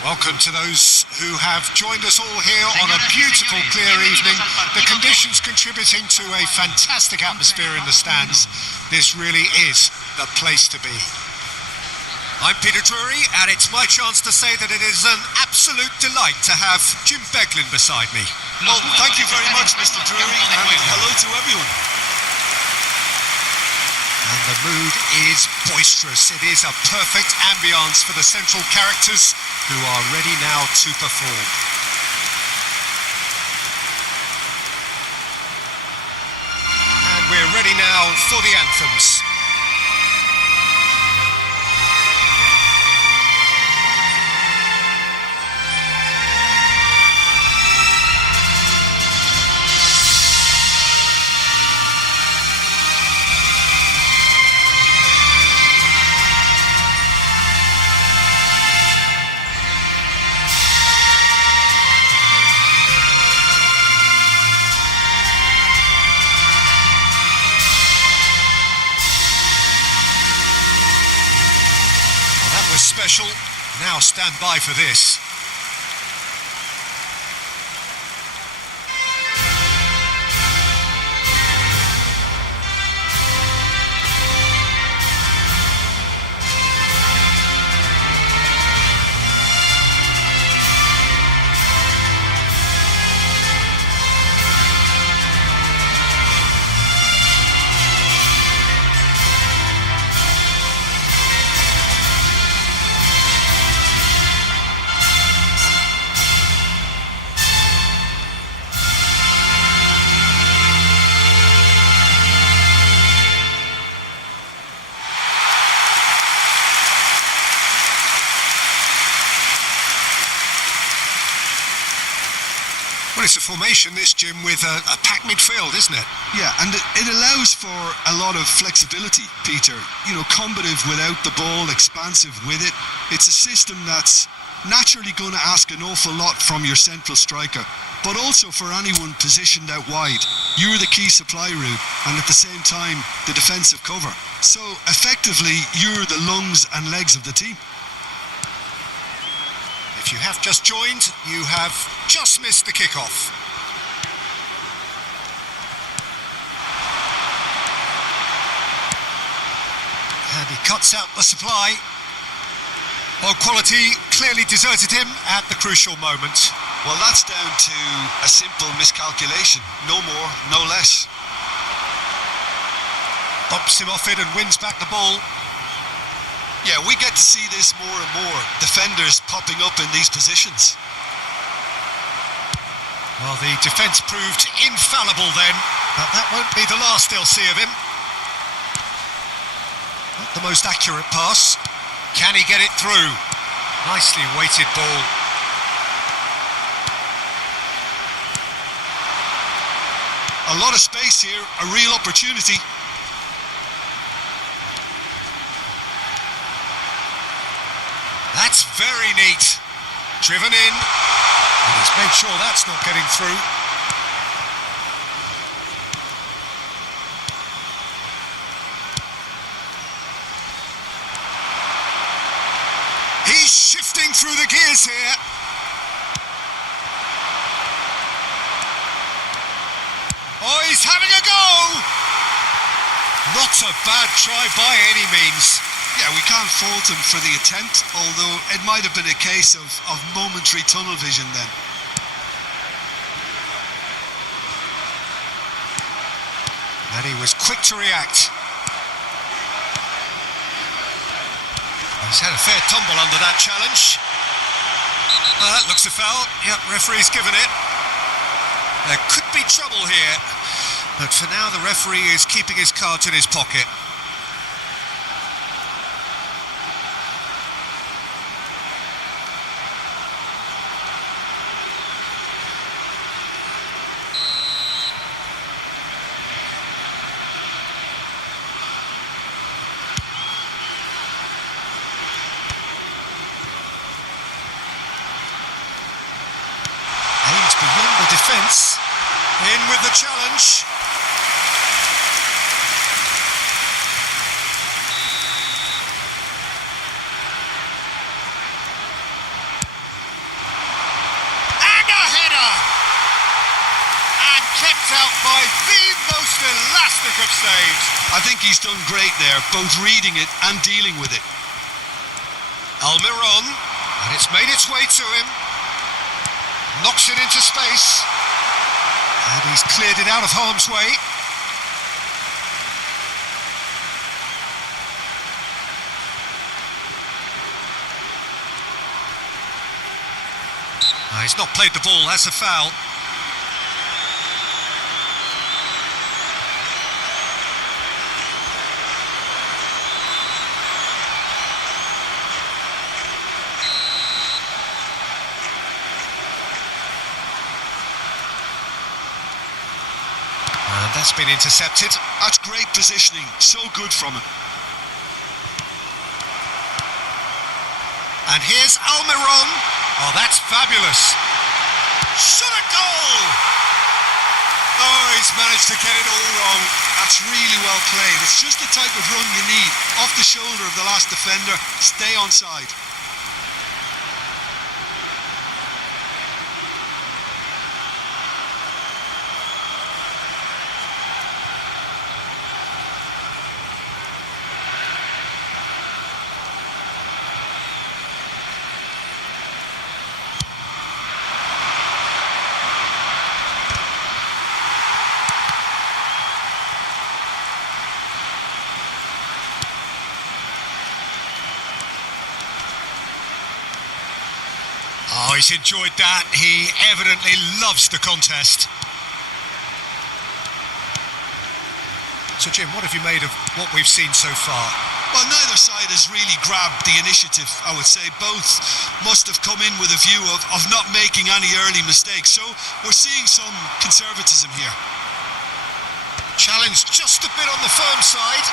Welcome to those who have joined us all here on a beautiful, clear evening. The conditions contributing to a fantastic atmosphere in the stands. This really is the place to be. I'm Peter Drury, and it's my chance to say that it is an absolute delight to have Jim Beglin beside me. Well, thank you very much, Mr. Drury, and hello to everyone. And the mood is boisterous. It is a perfect ambience for the central characters who are ready now to perform. And we're ready now for the anthems. Special. Now stand by for this. Well, it's a formation, this, Jim, with a packed midfield, isn't it? Yeah, and it allows for a lot of flexibility, Peter. You know, combative without the ball, expansive with it. It's a system that's naturally going to ask an awful lot from your central striker, but also for anyone positioned out wide. You're the key supply route, and at the same time, the defensive cover. So, effectively, you're the lungs and legs of the team. If you have just joined, you have just missed the kickoff. And he cuts out the supply. Well, quality clearly deserted him at the crucial moment. Well, that's down to a simple miscalculation. No more, no less. Bumps him off it and wins back the ball. Yeah, we get to see this more and more. Defenders popping up in these positions. Well, the defence proved infallible then, but that won't be the last they'll see of him. Not the most accurate pass. Can he get it through? Nicely weighted ball. A lot of space here, a real opportunity. That's very neat. Driven in. And he's made sure that's not getting through. He's shifting through the gears here. Oh, he's having a go! Not a bad try by any means. Yeah, we can't fault him for the attempt, although it might have been a case of momentary tunnel vision then. And he was quick to react. He's had a fair tumble under that challenge. That looks a foul. Yep, referee's given it. There could be trouble here, but for now the referee is keeping his cards in his pocket. Beyond the defence, in with the challenge. kept out by the most elastic of saves. I think he's done great there, both reading it and dealing with it. Almiron, and it's made its way to him. Knocks it into space. And he's cleared it out of harm's way. He's not played the ball, that's a foul. And that's been intercepted. That's great positioning, so good from him. And here's Almiron. Oh, that's fabulous. Shot a goal! Oh, he's managed to get it all wrong. That's really well played. It's just the type of run you need. Off the shoulder of the last defender, stay onside. Oh, he's enjoyed that. He evidently loves the contest. So, Jim, what have you made of what we've seen so far? Well, neither side has really grabbed the initiative, I would say. Both must have come in with a view of not making any early mistakes. So we're seeing some conservatism here. Challenge just a bit on the firm side.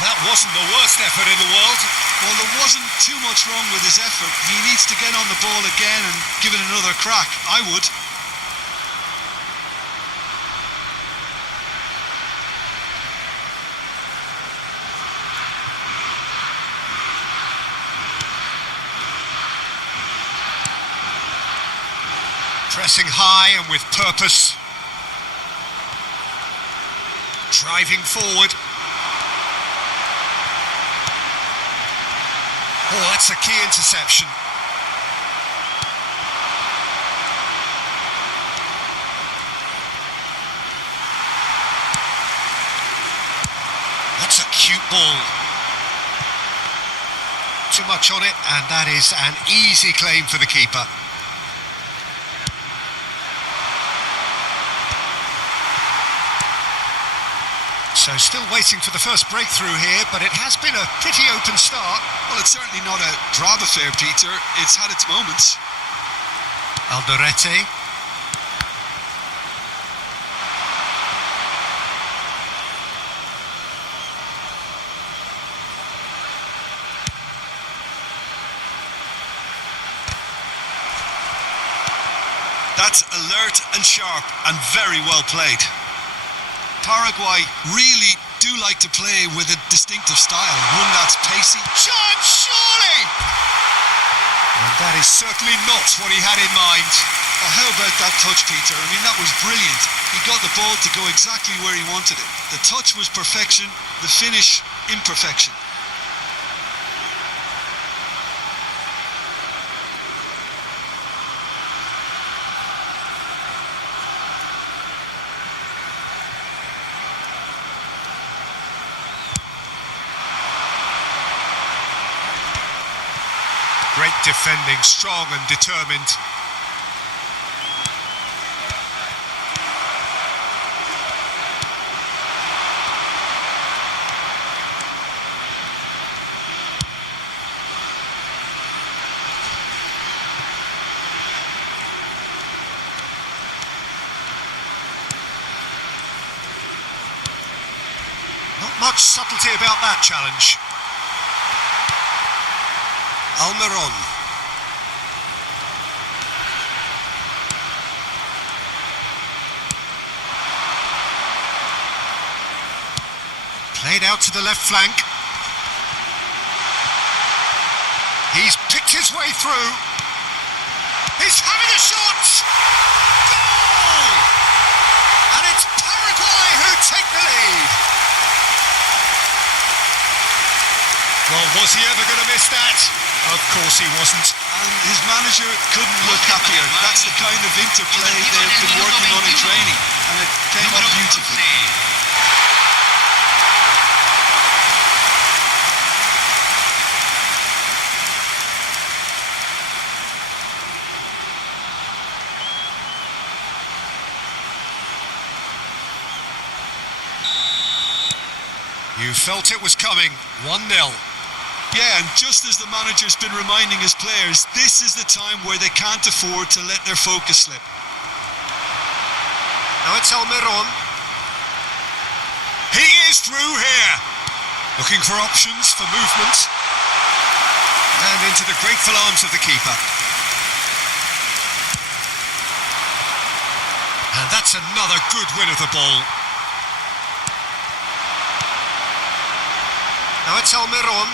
That wasn't the worst effort in the world. Well, there wasn't too much wrong with his effort. He needs to get on the ball again and give it another crack. I would. Pressing high and with purpose. Driving forward. Oh, that's a key interception. That's a cute ball. Too much on it, and that is an easy claim for the keeper. So still waiting for the first breakthrough here, but it has been a pretty open start. Well, it's certainly not a drab affair, Peter. It's had its moments. Alderete. That's alert and sharp and very well played. Paraguay really do like to play with a distinctive style, one that's pacey. Shot, surely! And that is certainly not what he had in mind. Well, how about that touch, Peter? I mean, that was brilliant. He got the ball to go exactly where he wanted it. The touch was perfection, the finish, imperfection. Great defending, strong and determined. Not much subtlety about that challenge. Almiron. Played out to the left flank. He's picked his way through. He's having a shot! Goal! And it's Paraguay who take the lead. Well, was he ever going to miss that? Of course he wasn't. And his manager couldn't look happier. That's the kind of interplay they've been working on in training, and it came off beautifully. You felt it was coming, 1-0. Yeah, and just as the manager's been reminding his players, this is the time where they can't afford to let their focus slip. Now it's Almiron. He is through here. Looking for options for movement. And into the grateful arms of the keeper. And that's another good win of the ball. Now it's Almiron.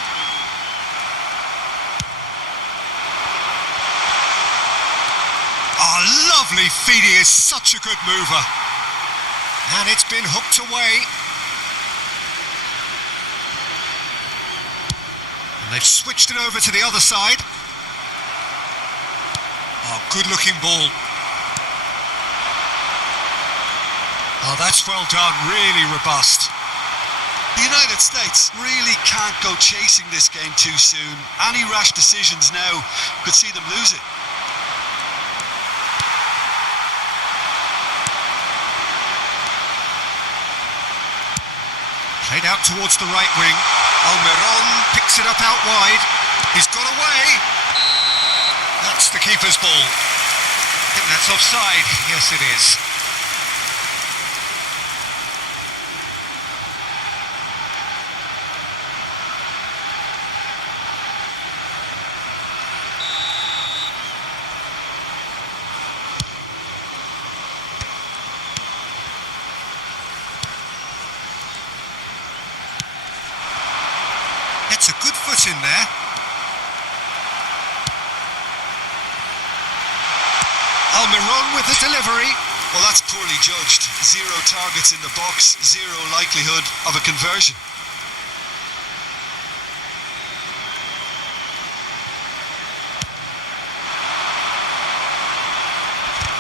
Oh, lovely feed. He is such a good mover. And it's been hooked away. And they've switched it over to the other side. Oh, good looking ball. Oh, that's well done. Really robust. The United States really can't go chasing this game too soon. Any rash decisions now could see them lose it. Played out towards the right wing. Almiron picks it up out wide. He's got away. That's the keeper's ball. I think that's offside. Yes, it is. Gets a good foot in there. Almiron with the delivery. Well, that's poorly judged. 0 targets in the box, 0 likelihood of a conversion.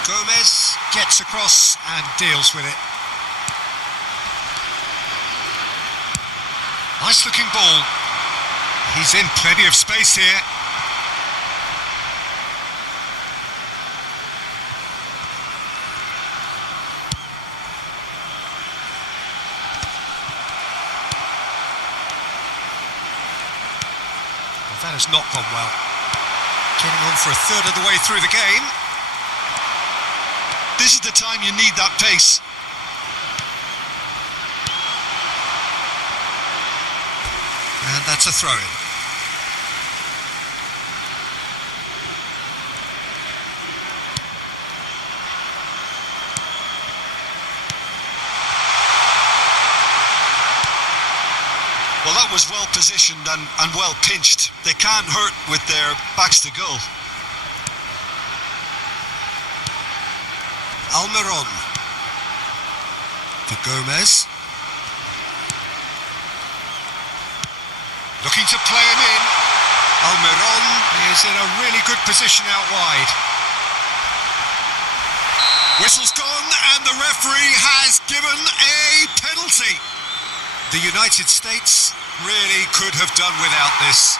Gomez gets across and deals with it. Nice looking ball. He's in plenty of space here. Well, that has not gone well. Getting on for a third of the way through the game. This is the time you need that pace. And that's a throw-in. Well, that was well positioned and well pinched. They can't hurt with their backs to goal. Almiron for Gomez. Looking to play him in. Almiron is in a really good position out wide. Whistle's gone and the referee has given a penalty. The United States really could have done without this.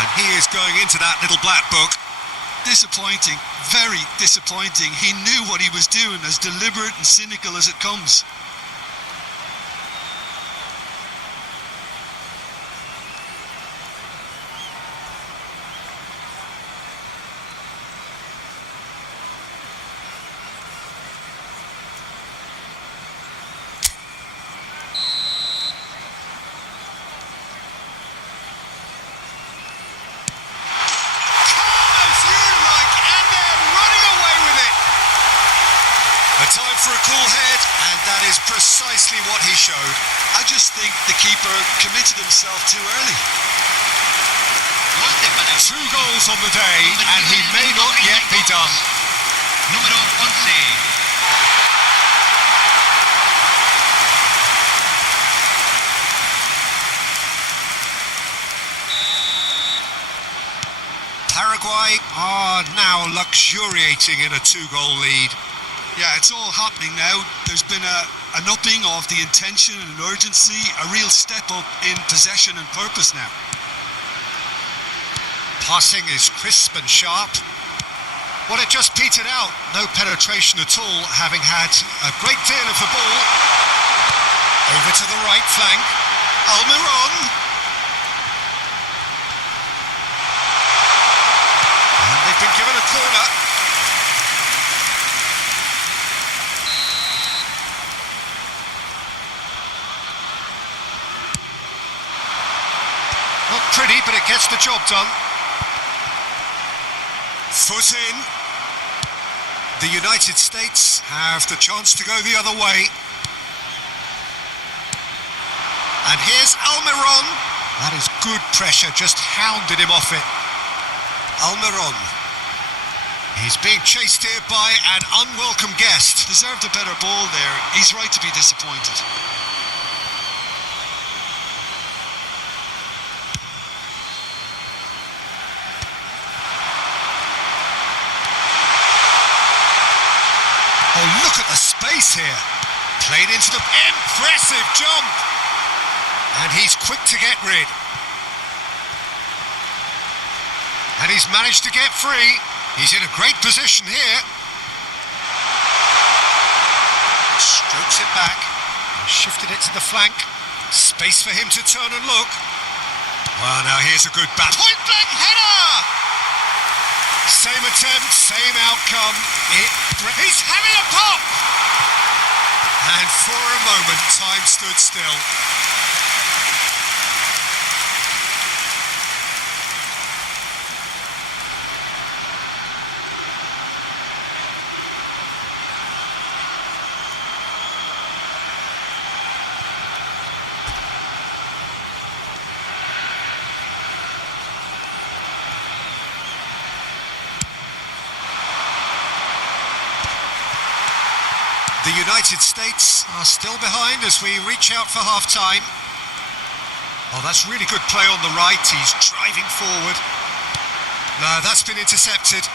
And he is going into that little black book. Disappointing, very disappointing. He knew what he was doing, as deliberate and cynical as it comes. A time for a cool head, and That is precisely what he showed. I just think the keeper committed himself too early. 2 goals on the day, and he may not yet be done. Número 11. Paraguay are now luxuriating in a 2-goal lead. Yeah, it's all happening now. There's been an upping of the intention and urgency, a real step up in possession and purpose now. Passing is crisp and sharp. Well, it just petered out. No penetration at all, having had a great deal of the ball. Over to the right flank. Almiron. And they've been given a corner. Not pretty, but it gets the job done. Foot in. The United States have the chance to go the other way. And here's Almiron. That is good pressure, just hounded him off it. Almiron. He's being chased here by an unwelcome guest. Deserved a better ball there. He's right to be disappointed. Oh, look at the space here. Played into the... Impressive jump! And he's quick to get rid. And he's managed to get free. He's in a great position here. Strokes it back. Shifted it to the flank. Space for him to turn and look. Well, now here's a good bat. Point blank header! Same attempt, same outcome. He's having a pop! And for a moment, time stood still. The United States are still behind as we reach out for half-time. Oh, that's really good play on the right. He's driving forward. No, that's been intercepted.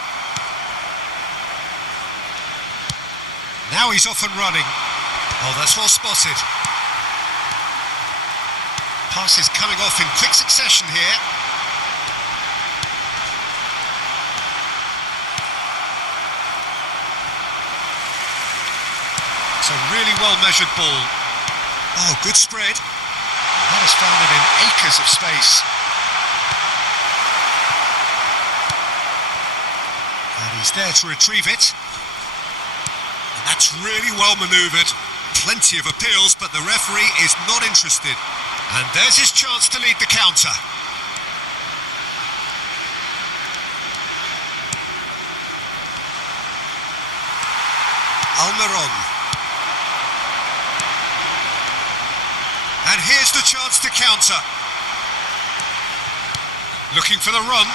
Now he's off and running. Oh, that's well spotted. Pass is coming off in quick succession here. It's a really well-measured ball. Oh, good spread. That has found him in acres of space. And he's there to retrieve it. And that's really well manoeuvred. Plenty of appeals, but the referee is not interested. And there's his chance to lead the counter. Almiron. And here's the chance to counter. Looking for the run.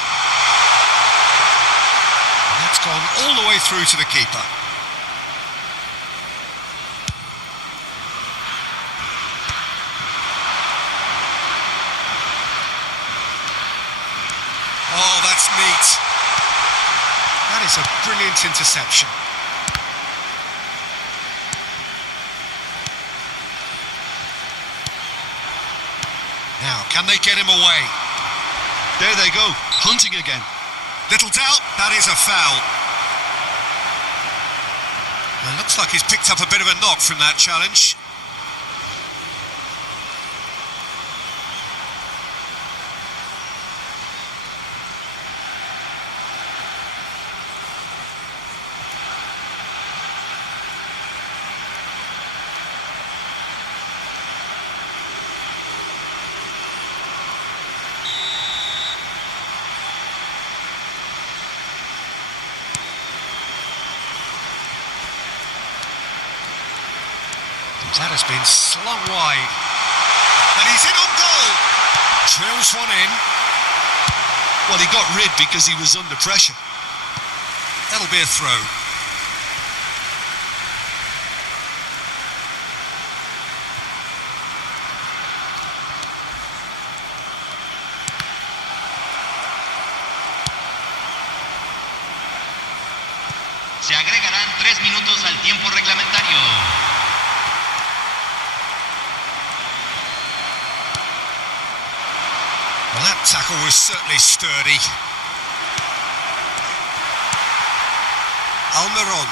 And that's gone all the way through to the keeper. Oh, that's neat. That is a brilliant interception. Now, can they get him away? There they go, hunting again. Little doubt, that is a foul. It looks like he's picked up a bit of a knock from that challenge. That has been slung wide. And he's in on goal. Drills one in. Well, he got rid because he was under pressure. That'll be a throw. Se agregarán 3 minutos al tiempo reglamentario. Well, that tackle was certainly sturdy. Almiron.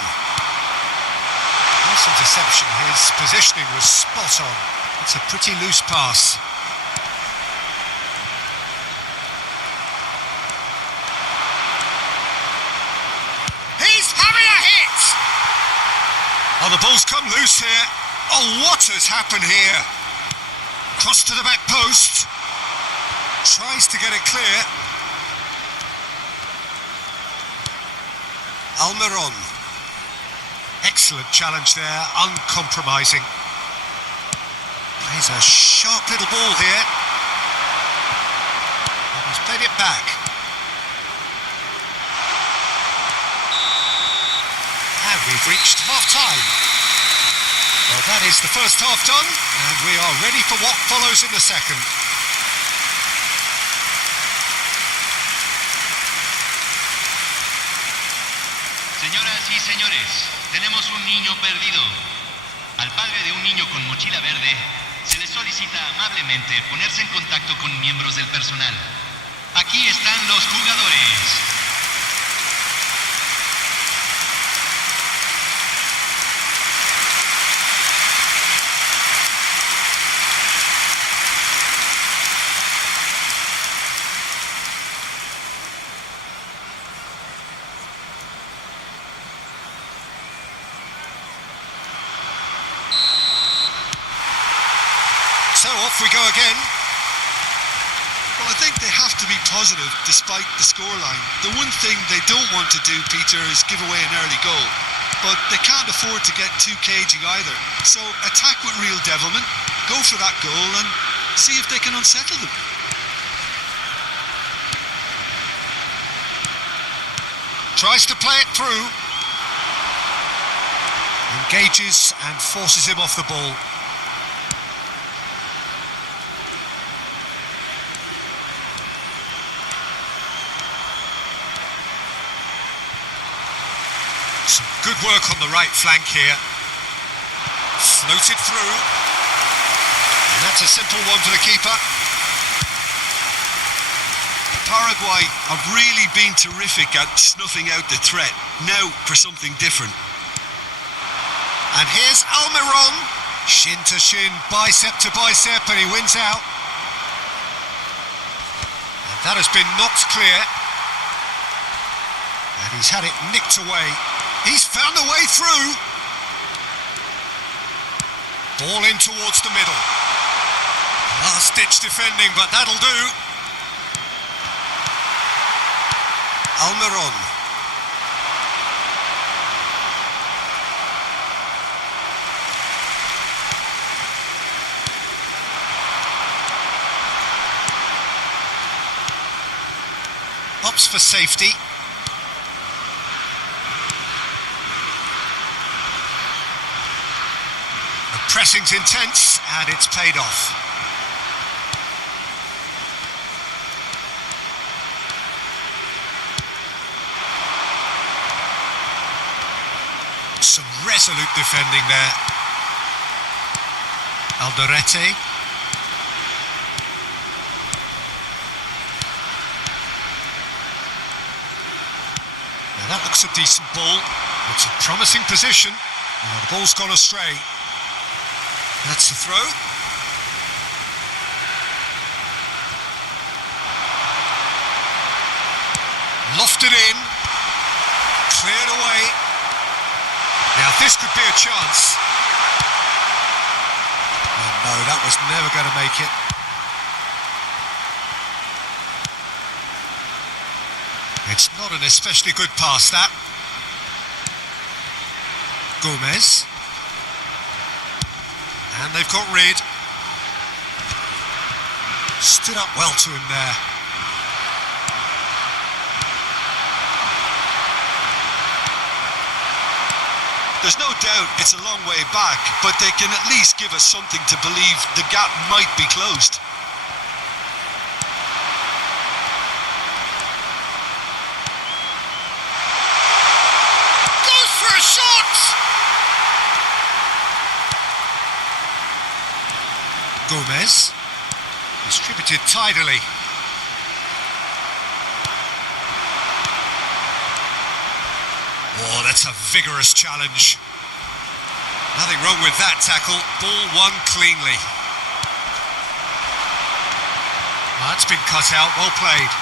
There's some deception. His positioning was spot on. It's a pretty loose pass. He's having a hit! Oh, the ball's come loose here. Oh, what has happened here? Cross to the back post. Tries to get it clear. Almiron. Excellent challenge there, uncompromising. Plays a sharp little ball here. And he's played it back. And we've reached half-time. Well, that is the first half done, and we are ready for what follows in the second. Señoras y señores, tenemos un niño perdido. Al padre de un niño con mochila verde se le solicita amablemente ponerse en contacto con miembros del personal. Aquí están los jugadores. So off we go again. Well, I think they have to be positive despite the scoreline. The one thing they don't want to do, Peter, is give away an early goal. But they can't afford to get too cagey either. So attack with real devilment, go for that goal and see if they can unsettle them. Tries to play it through. Engages and forces him off the ball. Some good work on the right flank here. Floated through. And that's a simple one for the keeper. Paraguay have really been terrific at snuffing out the threat. Now for something different. And here's Almiron. Shin to shin, bicep to bicep, and he wins out. And that has been knocked clear. And he's had it nicked away. He's found a way through. Ball in towards the middle. Last-ditch defending, but that'll do. Almiron. Opts for safety. Pressing's intense, and it's paid off. Some resolute defending there. Alderete. Now that looks a decent ball. It's a promising position. Now the ball's gone astray. That's the throw. Lofted in. Cleared away. Now this could be a chance. No, that was never going to make it. It's not an especially good pass, that. And they've got rid. Stood up well to him there. There's no doubt it's a long way back, but they can at least give us something to believe the gap might be closed. Goes for a shot! Gomez. Distributed tidily. Oh, that's a vigorous challenge. Nothing wrong with that tackle. Ball won cleanly. That's been cut out. Well played.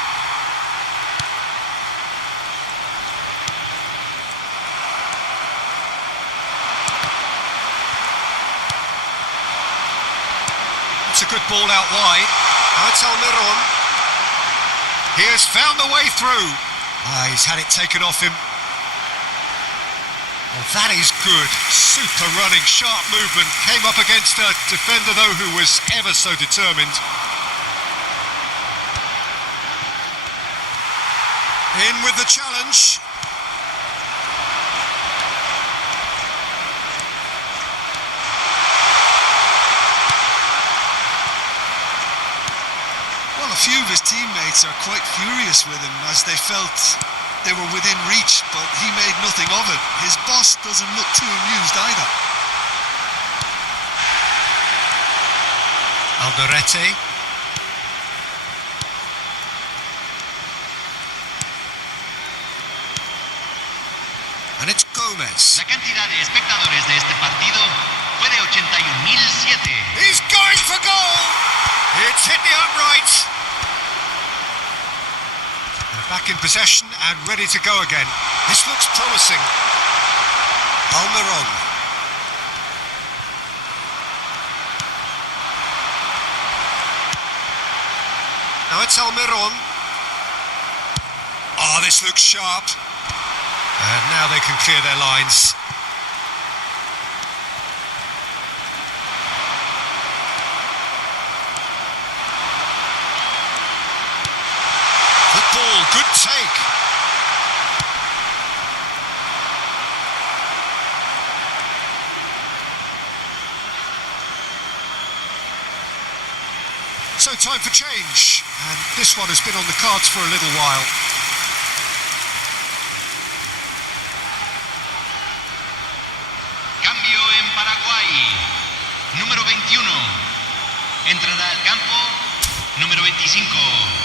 It's a good ball out wide. Now it's Almiron. He has found the way through. He's had it taken off him. Oh, that is good. Super running, sharp movement. Came up against a defender, though, who was ever so determined. In with the challenge. Well, a few of his teammates are quite furious with him as they felt they were within reach, but he made nothing of it. His boss doesn't look too amused either. Alderete. And it's Gomez. La cantidad de espectadores de este partido fue de 81.007. He's going for goal! It's hit the upright. They're back in possession and ready to go again. This looks promising. Almiron. Now it's Almiron. Oh, this looks sharp. And now they can clear their lines. Good ball, good take. So time for change, and this one has been on the cards for a little while. Cambio en Paraguay. Número 21. Entrará al campo. Número 25.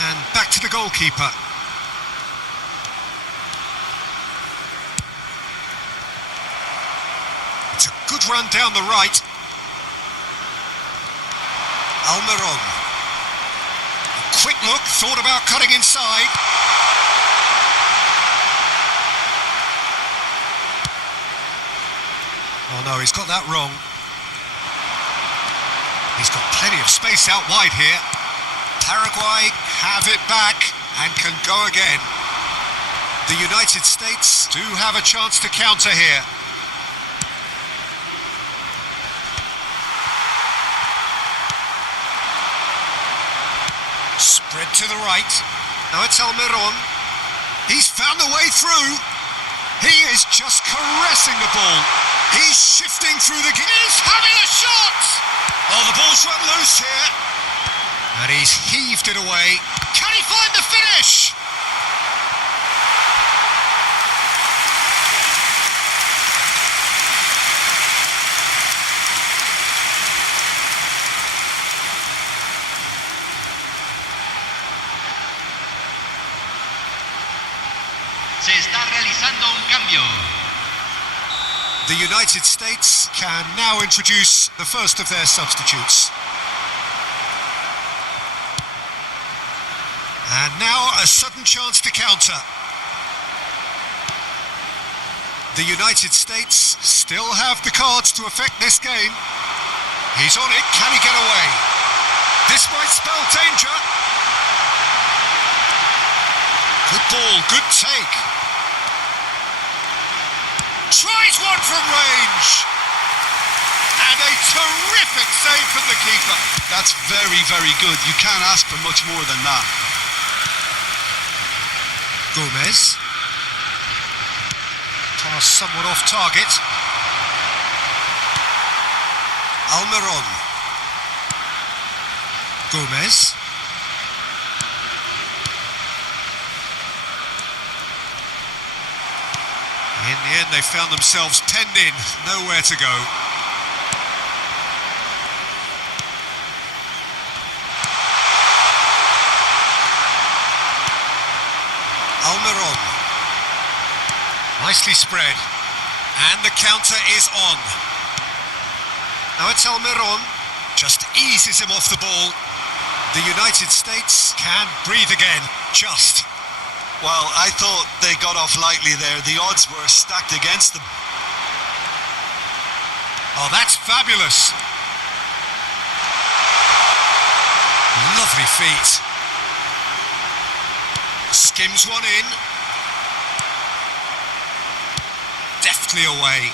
And back to the goalkeeper. It's a good run down the right. Almiron. A quick look, thought about cutting inside. Oh no, he's got that wrong. He's got plenty of space out wide here. Paraguay have it back and can go again. The United States do have a chance to counter here. Spread to the right. Now it's Almiron. He's found the way through. He is just caressing the ball. He's shifting through the... He's having a shot! Oh, the ball's run loose here. And he's heaved it away. Can he find the finish? Se está realizando un cambio. cambio. The United States can now introduce the first of their substitutes. And now a sudden chance to counter. The United States still have the cards to affect this game. He's on it, can he get away? This might spell danger. Good ball, good take. Tries one from range. And a terrific save from the keeper. That's very, very good. You can't ask for much more than that. Gomez. Pass somewhat off target. Almiron. Gomez. In the end, they found themselves penned in, nowhere to go. Almiron. Nicely spread. And the counter is on. Now it's Almiron. Just eases him off the ball. The United States can breathe again. Just. Well, I thought they got off lightly there. The odds were stacked against them. Oh, that's fabulous. Lovely feet. Skims one in. Deftly away.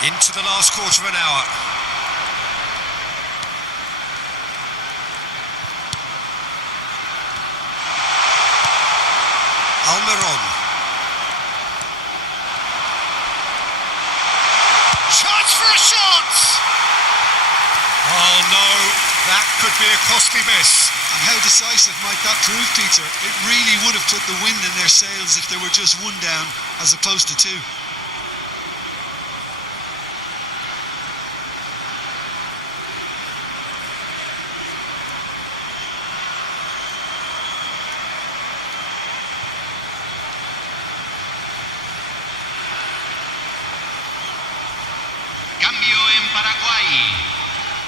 Into the last quarter of an hour. Almiron. Chance for a shot! Oh no, that could be a costly miss. And how decisive might that prove, Peter? It really would have put the wind in their sails if there were just one down as opposed to two. Cambio en Paraguay.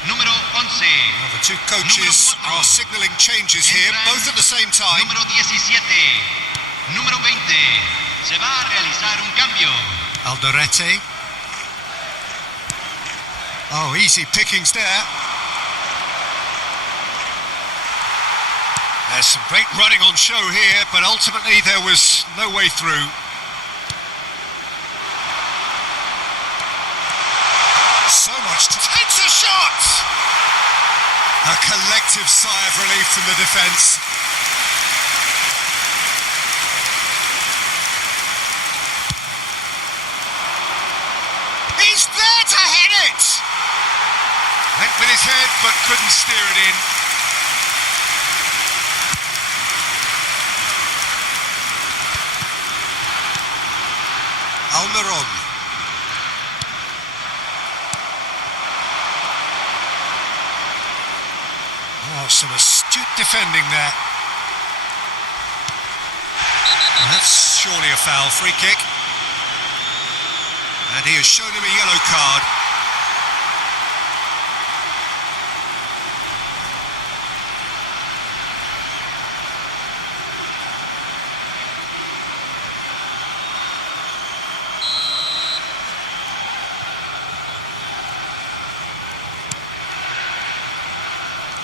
Número 11. Well, the two coaches are signalling changes here, both at the same time. Número 17. Número 20. Se va a realizar un cambio. Alderete. Oh, easy pickings there. There's some great running on show here, but ultimately there was no way through. So much to takes a shot! A collective sigh of relief from the defence. He's there to head it! Went with his head but couldn't steer it in. Almiron. Oh, some astute defending there. Well, that's surely a foul, free kick. And he has shown him a yellow card.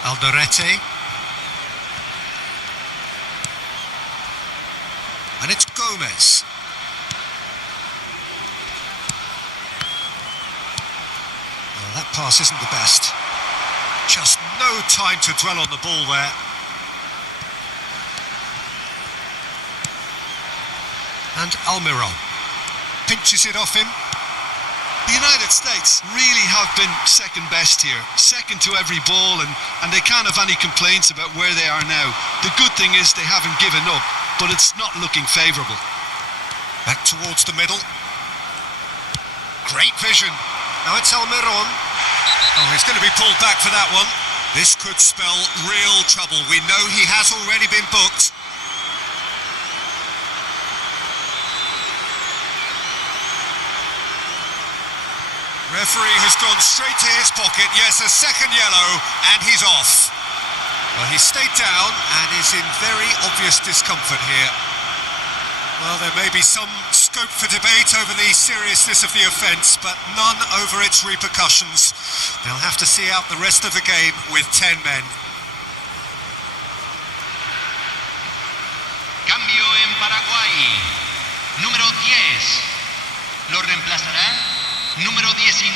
Alderete. And it's Gomez. Well, that pass isn't the best. Just no time to dwell on the ball there. And Almiron pinches it off him. The United States really have been second best here, second to every ball, and they can't have any complaints about where they are now. The good thing is they haven't given up, but it's not looking favourable. Back towards the middle. Great vision. Now it's Almiron. Oh, he's going to be pulled back for that one. This could spell real trouble. We know he has already been booked. Referee has gone straight to his pocket. Yes, a second yellow, and he's off. Well, he stayed down and is in very obvious discomfort here. Well, there may be some scope for debate over the seriousness of the offence, but none over its repercussions. They'll have to see out the rest of the game with 10 men. Cambio en Paraguay. Número 10. Lo reemplazará número 19.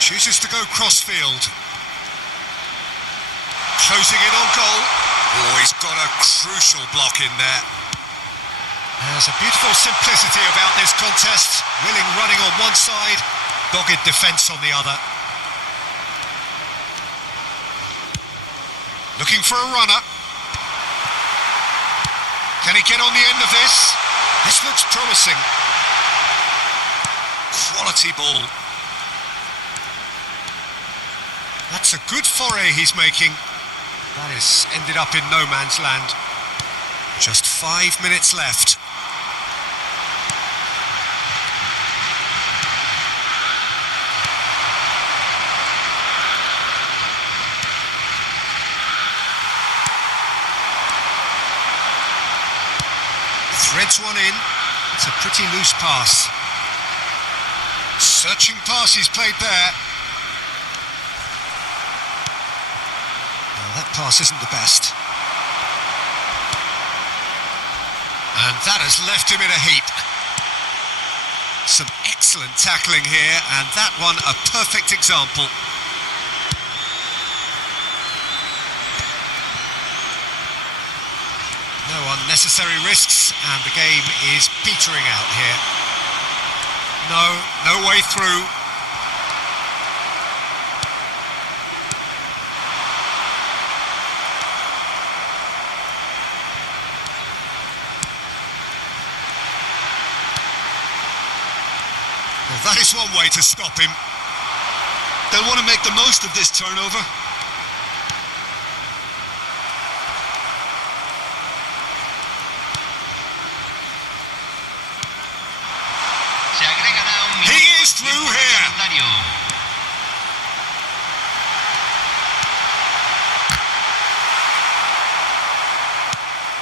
Chooses to go crossfield. Closing in on goal. Oh, he's got a crucial block in there. There's a beautiful simplicity about this contest. Willing running on one side, dogged defence on the other. Looking for a runner. Can he get on the end of this? This looks promising. Quality ball. That's a good foray he's making. That has ended up in no man's land. Just 5 minutes left. Threads one in. It's a pretty loose pass. Searching pass he's played there. Well, that pass isn't the best. And that has left him in a heap. Some excellent tackling here, and that one a perfect example. No unnecessary risks, and the game is petering out here. No way through. Well, that is one way to stop him. They'll want to make the most of this turnover. He is through here.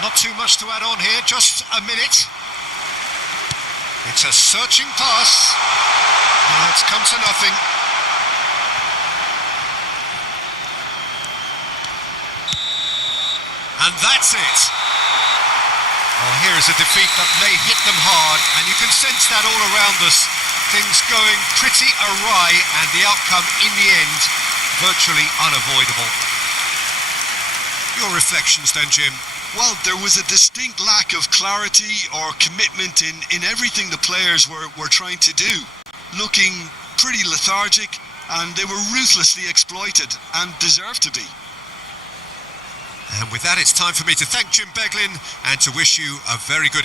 Not too much to add on here, just a minute. It's a searching pass. Well, it's come to nothing. And that's it. Well, here is a defeat that may hit them hard, and you can sense that all around us. Things going pretty awry, and the outcome in the end virtually unavoidable. Your reflections then, Jim? Well, there was a distinct lack of clarity or commitment in everything the players were trying to do. Looking pretty lethargic, and they were ruthlessly exploited, and deserved to be. And with that, it's time for me to thank Jim Beglin and to wish you a very good evening.